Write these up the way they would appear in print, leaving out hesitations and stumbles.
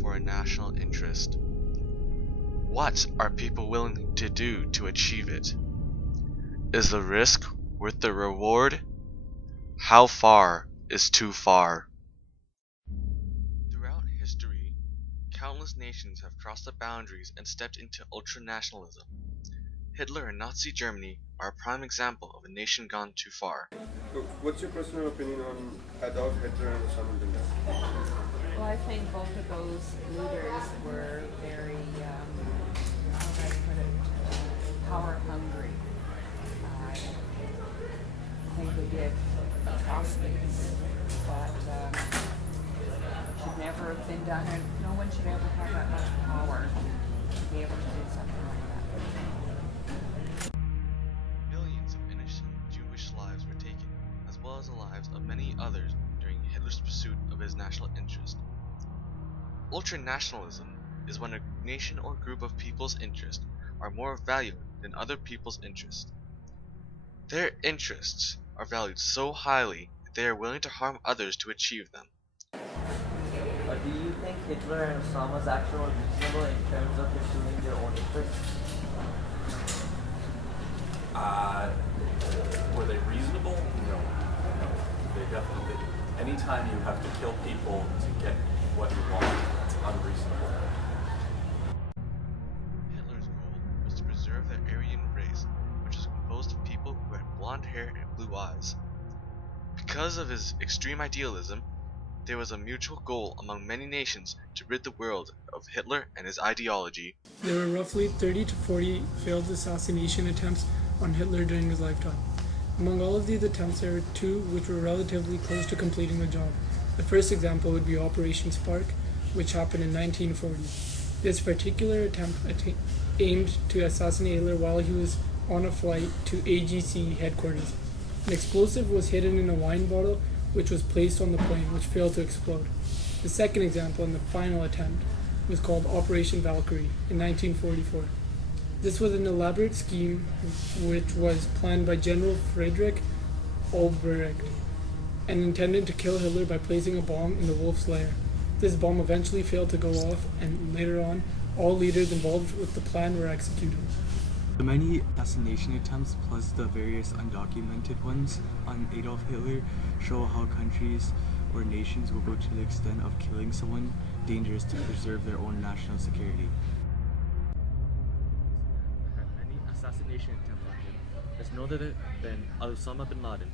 for a national interest. What are people willing to do to achieve it? Is the risk worth the reward? How far is too far? Throughout history, countless nations have crossed the boundaries and stepped into ultranationalism. Hitler and Nazi Germany are a prime example of a nation gone too far. So what's your personal opinion on Adolf Hitler and Osama bin Laden? Well, I think both of those leaders were very, how do I put it, power hungry. I think they did atrocities, but should never have been done, and no one should ever have that much power to be able to do something like that. Millions of innocent Jewish lives were taken, as well as the lives of many others during Hitler's pursuit of his national interest. Ultranationalism is when a nation or group of people's interests are more valued than other people's interests. Their interests are valued so highly that they are willing to harm others to achieve them. Do you think Hitler and Osama's action were reasonable in terms of pursuing their own interests? Were they reasonable? No. They definitely. Anytime you have to kill people to get what you want, it's unreasonable. Hitler's goal was to preserve the Aryan race, which was composed of people who had blonde hair and blue eyes. Because of his extreme idealism, there was a mutual goal among many nations to rid the world of Hitler and his ideology. There were roughly 30 to 40 failed assassination attempts on Hitler during his lifetime. Among all of these attempts, there were two which were relatively close to completing the job. The first example would be Operation Spark, which happened in 1940. This particular attempt aimed to assassinate Hitler while he was on a flight to AGC headquarters. An explosive was hidden in a wine bottle which was placed on the plane, which failed to explode. The second example and the final attempt was called Operation Valkyrie in 1944. This was an elaborate scheme which was planned by General Friedrich Albrecht and intended to kill Hitler by placing a bomb in the wolf's lair. This bomb eventually failed to go off, and later on, all leaders involved with the plan were executed. The many assassination attempts, plus the various undocumented ones on Adolf Hitler, show how countries or nations will go to the extent of killing someone dangerous to preserve their own national security. Had many assassination attempts on him is no other than Osama bin Laden.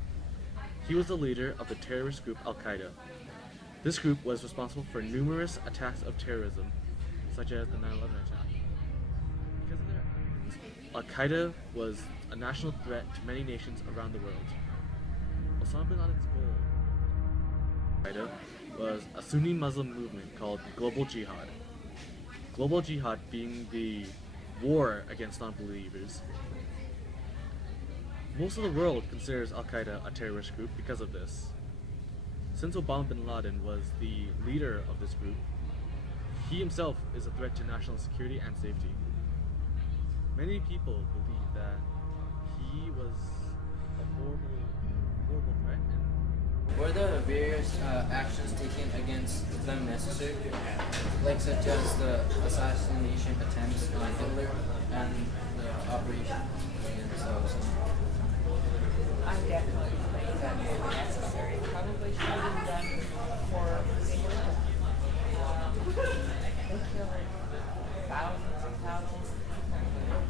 He was the leader of the terrorist group Al-Qaeda. This group was responsible for numerous attacks of terrorism, such as the 9/11 attack. Because of their actions, Al-Qaeda was a national threat to many nations around the world. Osama bin Laden's goal of Al-Qaeda was a Sunni Muslim movement called Global Jihad. Global Jihad being the war against non-believers. Most of the world considers Al-Qaeda a terrorist group because of this. Since Osama bin Laden was the leader of this group, he himself is a threat to national security and safety. Many people believe that he was a horrible threat. Were the various actions taken against them necessary, like such as the assassination attempts on Hitler and the operation against Osama? I definitely think that it's necessary. It probably should have been done for sure. They killed thousands and thousands of people.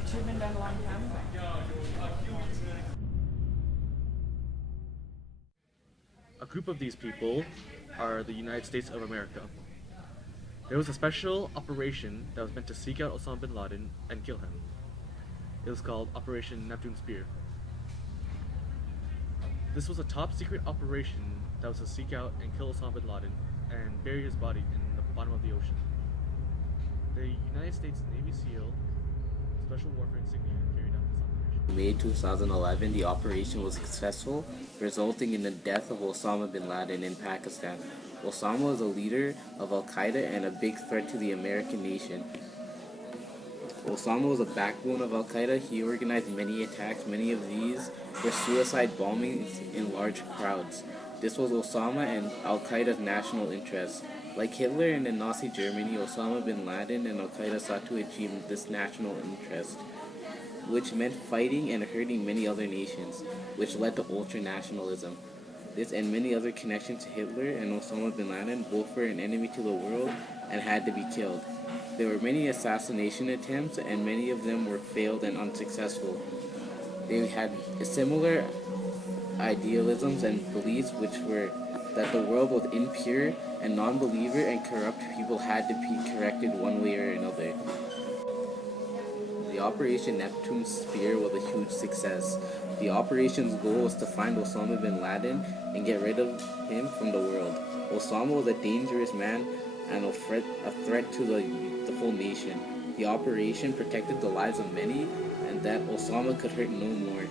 It should have been done a long time ago. A group of these people are the United States of America. There was a special operation that was meant to seek out Osama bin Laden and kill him. It was called Operation Neptune Spear. This was a top secret operation that was to seek out and kill Osama bin Laden and bury his body in the bottom of the ocean. The United States Navy SEAL Special Warfare Insignia carried out this operation. In May 2011, the operation was successful, resulting in the death of Osama bin Laden in Pakistan. Osama was a leader of Al-Qaeda and a big threat to the American nation. Osama was a backbone of Al-Qaeda. He organized many attacks. Many of these were suicide bombings in large crowds. This was Osama and Al-Qaeda's national interest. Like Hitler and in Nazi Germany, Osama bin Laden and Al-Qaeda sought to achieve this national interest, which meant fighting and hurting many other nations, which led to ultranationalism. This and many other connections to Hitler and Osama bin Laden both were an enemy to the world and had to be killed. There were many assassination attempts and many of them were failed and unsuccessful. They had similar idealisms and beliefs which were that the world was impure and non-believer and corrupt people had to be corrected one way or another. The Operation Neptune Spear was a huge success. The operation's goal was to find Osama bin Laden and get rid of him from the world. Osama was a dangerous man and a threat to the whole nation. The operation protected the lives of many and that Osama could hurt no more.